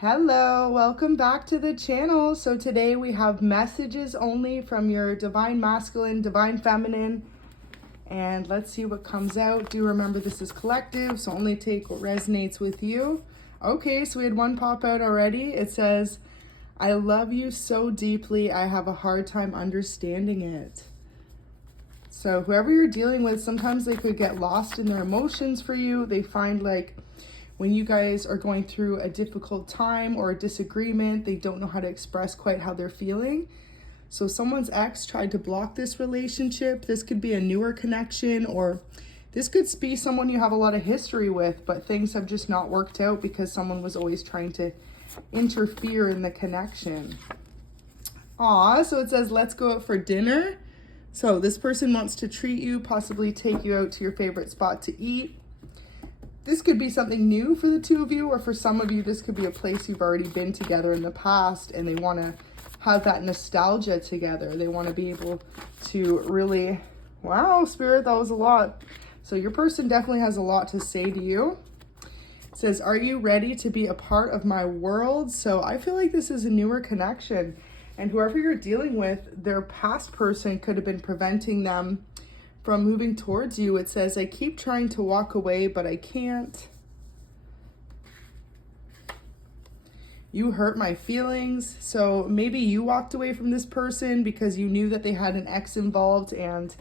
Hello, welcome back to the channel. So today we have messages only from your divine masculine, divine feminine, and let's see what comes out. Do remember this is collective, so only take what resonates with you. Okay, so we had one pop out already. It says, I love you so deeply, I have a hard time understanding it. So whoever you're dealing with, sometimes they could get lost in their emotions for you. They find like when you guys are going through a difficult time or a disagreement, they don't know how to express quite how they're feeling. So someone's ex tried to block this relationship. This could be a newer connection, or this could be someone you have a lot of history with, but things have just not worked out because someone was always trying to interfere in the connection. So it says, let's go out for dinner. So this person wants to treat you, possibly take you out to your favorite spot to eat. This could be something new for the two of you, or for some of you, this could be a place you've already been together in the past and they want to have that nostalgia together. They want to be able to really, wow, Spirit, that was a lot. So your person definitely has a lot to say to you. It says, are you ready to be a part of my world? So I feel like this is a newer connection, and whoever you're dealing with, their past person could have been preventing them from moving towards you. It says, I keep trying to walk away, but I can't. You hurt my feelings. So maybe you walked away from this person because you knew that they had an ex involved, and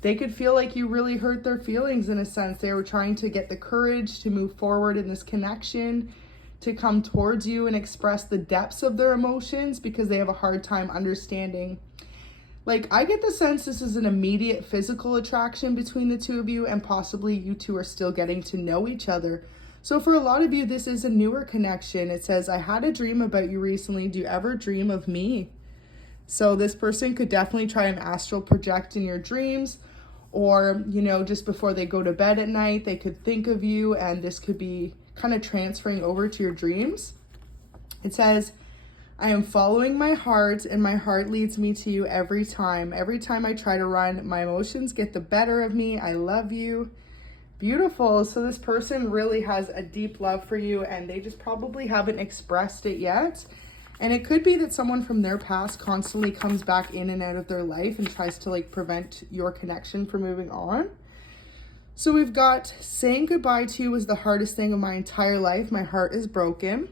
they could feel like you really hurt their feelings in a sense. They were trying to get the courage to move forward in this connection, to come towards you and express the depths of their emotions because they have a hard time understanding. Like, I get the sense this is an immediate physical attraction between the two of you, and possibly you two are still getting to know each other. So for a lot of you, this is a newer connection. It says, I had a dream about you recently. Do you ever dream of me? So this person could definitely try and astral project in your dreams, or, you know, just before they go to bed at night, they could think of you, and this could be kind of transferring over to your dreams. It says, I am following my heart, and my heart leads me to you every time. Every time I try to run, my emotions get the better of me. I love you. Beautiful. So this person really has a deep love for you, and they just probably haven't expressed it yet. And it could be that someone from their past constantly comes back in and out of their life and tries to like prevent your connection from moving on. So we've got, saying goodbye to you was the hardest thing of my entire life. My heart is broken.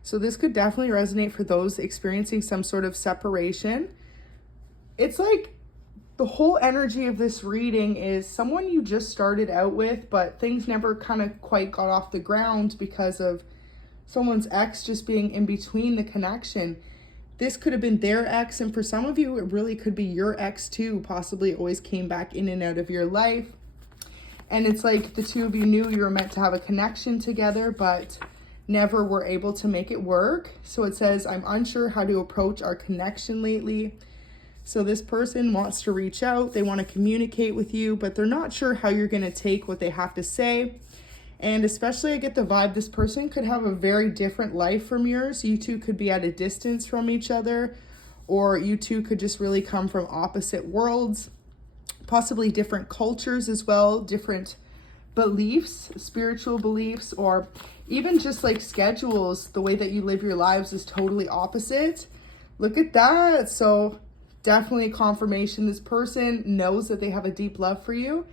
So this could definitely resonate for those experiencing some sort of separation. It's like the whole energy of this reading is someone you just started out with, but things never kind of quite got off the ground because of someone's ex just being in between the connection. This could have been their ex, and for some of you, it really could be your ex too. Possibly always came back in and out of your life. And it's like the two of you knew you were meant to have a connection together, but never were able to make it work. So it says, I'm unsure how to approach our connection lately. So this person wants to reach out. They want to communicate with you, but they're not sure how you're going to take what they have to say. And especially I get the vibe this person could have a very different life from yours. You two could be at a distance from each other, or you two could just really come from opposite worlds, possibly different cultures as well, different beliefs, spiritual beliefs, or even just like schedules. The way that you live your lives is totally opposite. Look at that. So definitely confirmation. This person knows that they have a deep love for you,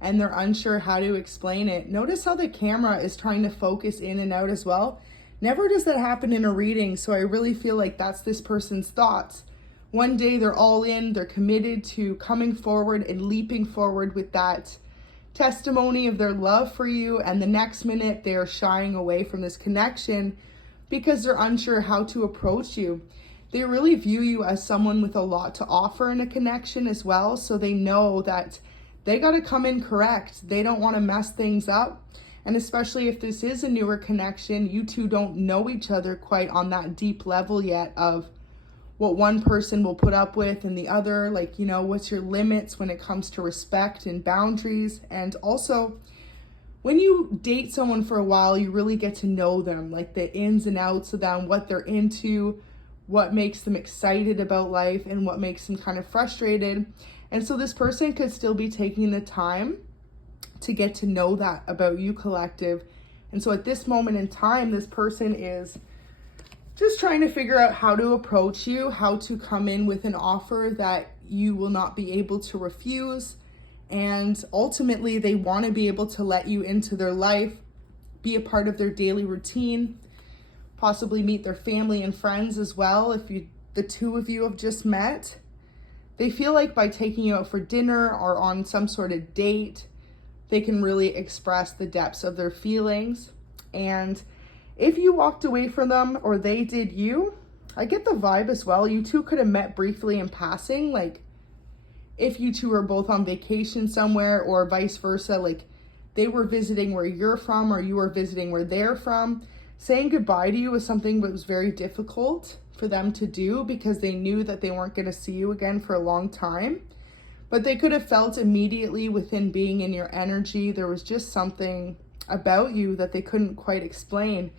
and they're unsure how to explain it. Notice how the camera is trying to focus in and out as well. Never does that happen in a reading. So I really feel like that's this person's thoughts. One day they're all in, they're committed to coming forward and leaping forward with that testimony of their love for you, and the next minute they're shying away from this connection because they're unsure how to approach you. They really view you as someone with a lot to offer in a connection as well, so they know that they got to come in correct. They don't want to mess things up, and especially if this is a newer connection, you two don't know each other quite on that deep level yet of what one person will put up with and the other, like, you know, what's your limits when it comes to respect and boundaries. And also, when you date someone for a while, you really get to know them, like the ins and outs of them, what they're into, what makes them excited about life, and what makes them kind of frustrated. And so this person could still be taking the time to get to know that about you, collective. And so at this moment in time, this person is just trying to figure out how to approach you, how to come in with an offer that you will not be able to refuse. And ultimately, they want to be able to let you into their life, be a part of their daily routine, possibly meet their family and friends as well. If the two of you have just met, they feel like by taking you out for dinner or on some sort of date, they can really express the depths of their feelings. And if you walked away from them or they did you, I get the vibe as well. You two could have met briefly in passing, like if you two were both on vacation somewhere or vice versa, like they were visiting where you're from or you were visiting where they're from. Saying goodbye to you was something that was very difficult for them to do because they knew that they weren't going to see you again for a long time. But they could have felt immediately within being in your energy, there was just something about you that they couldn't quite explain.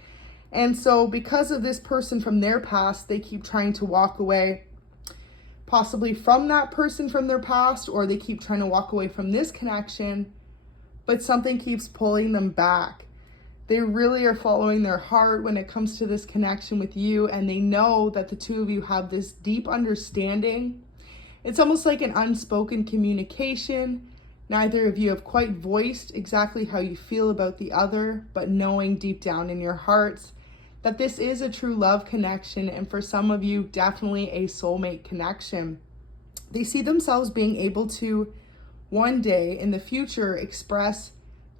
And so because of this person from their past, they keep trying to walk away possibly from that person from their past, or they keep trying to walk away from this connection, but something keeps pulling them back. They really are following their heart when it comes to this connection with you, and they know that the two of you have this deep understanding. It's almost like an unspoken communication. Neither of you have quite voiced exactly how you feel about the other, but knowing deep down in your hearts that this is a true love connection, and for some of you, definitely a soulmate connection. They see themselves being able to, one day in the future, express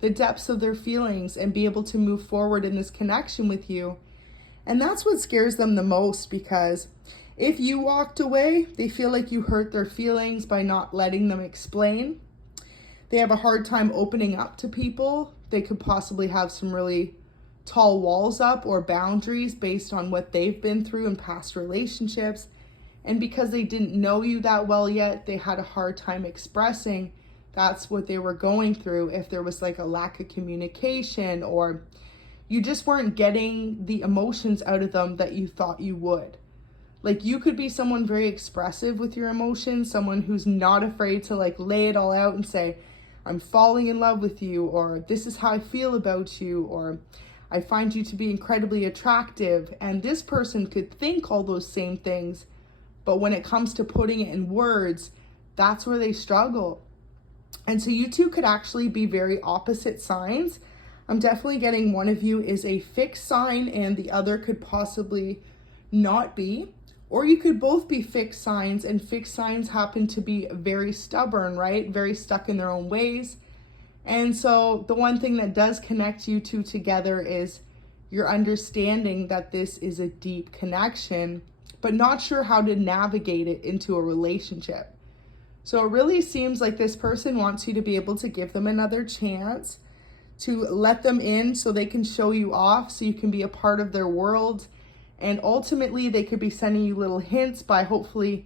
the depths of their feelings and be able to move forward in this connection with you. And that's what scares them the most, because if you walked away, they feel like you hurt their feelings by not letting them explain. They have a hard time opening up to people. They could possibly have some really tall walls up or boundaries based on what they've been through in past relationships. And because they didn't know you that well yet, they had a hard time expressing that's what they were going through. If there was like a lack of communication, or you just weren't getting the emotions out of them that you thought you would. Like, you could be someone very expressive with your emotions, someone who's not afraid to like lay it all out and say, I'm falling in love with you, or this is how I feel about you, or I find you to be incredibly attractive. And this person could think all those same things, but when it comes to putting it in words, that's where they struggle. And so you two could actually be very opposite signs. I'm definitely getting one of you is a fixed sign and the other could possibly not be. Or you could both be fixed signs, and fixed signs happen to be very stubborn, right? Very stuck in their own ways. And so the one thing that does connect you two together is your understanding that this is a deep connection, but not sure how to navigate it into a relationship. So it really seems like this person wants you to be able to give them another chance, to let them in so they can show you off, so you can be a part of their world. And ultimately, they could be sending you little hints by hopefully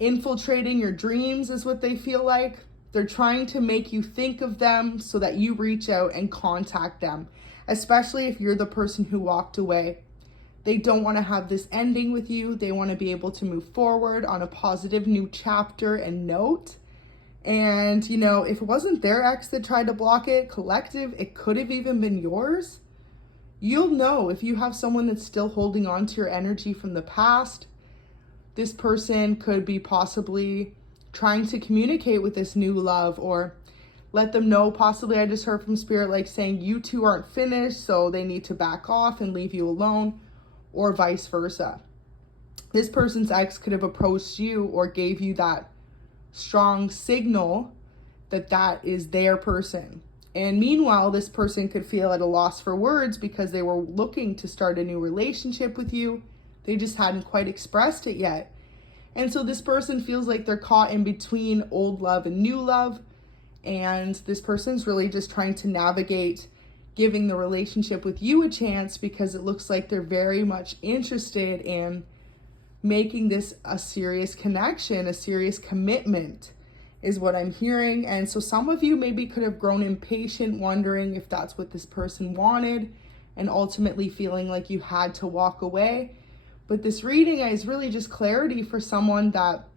infiltrating your dreams, is what they feel like. They're trying to make you think of them so that you reach out and contact them, especially if you're the person who walked away. They don't want to have this ending with you. They want to be able to move forward on a positive new chapter and note. And, you know, if it wasn't their ex that tried to block it, collective, it could have even been yours. You'll know if you have someone that's still holding on to your energy from the past. This person could be possibly trying to communicate with this new love, or let them know, possibly I just heard from spirit like saying you two aren't finished, so they need to back off and leave you alone, or vice versa. This person's ex could have approached you or gave you that strong signal that that is their person. And meanwhile, this person could feel at a loss for words because they were looking to start a new relationship with you. They just hadn't quite expressed it yet. And so this person feels like they're caught in between old love and new love. And this person's really just trying to navigate giving the relationship with you a chance, because it looks like they're very much interested in making this a serious connection, a serious commitment, is what I'm hearing. And so some of you maybe could have grown impatient, wondering if that's what this person wanted, and ultimately feeling like you had to walk away. But this reading is really just clarity for someone that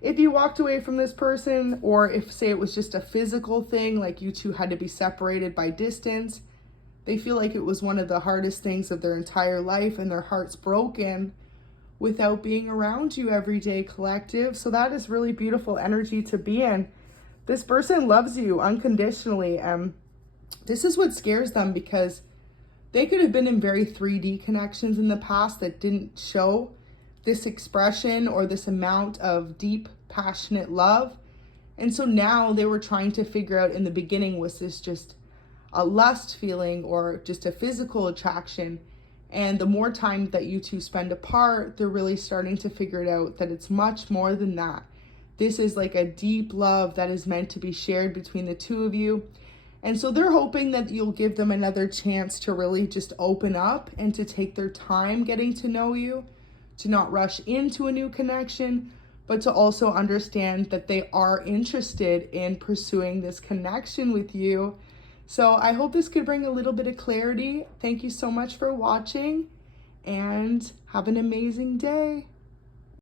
if you walked away from this person, or if say it was just a physical thing, like you two had to be separated by distance, They feel like it was one of the hardest things of their entire life and their heart's broken without being around you every day, collective. So that is really beautiful energy to be in. This person loves you unconditionally. This is what scares them, because they could have been in very 3D connections in the past that didn't show this expression or this amount of deep, passionate love. And so now they were trying to figure out, in the beginning, was this just a lust feeling or just a physical attraction? And the more time that you two spend apart, they're really starting to figure it out, that it's much more than that. This is like a deep love that is meant to be shared between the two of you. And so they're hoping that you'll give them another chance to really just open up and to take their time getting to know you, to not rush into a new connection, but to also understand that they are interested in pursuing this connection with you. So I hope this could bring a little bit of clarity. Thank you so much for watching, and have an amazing day.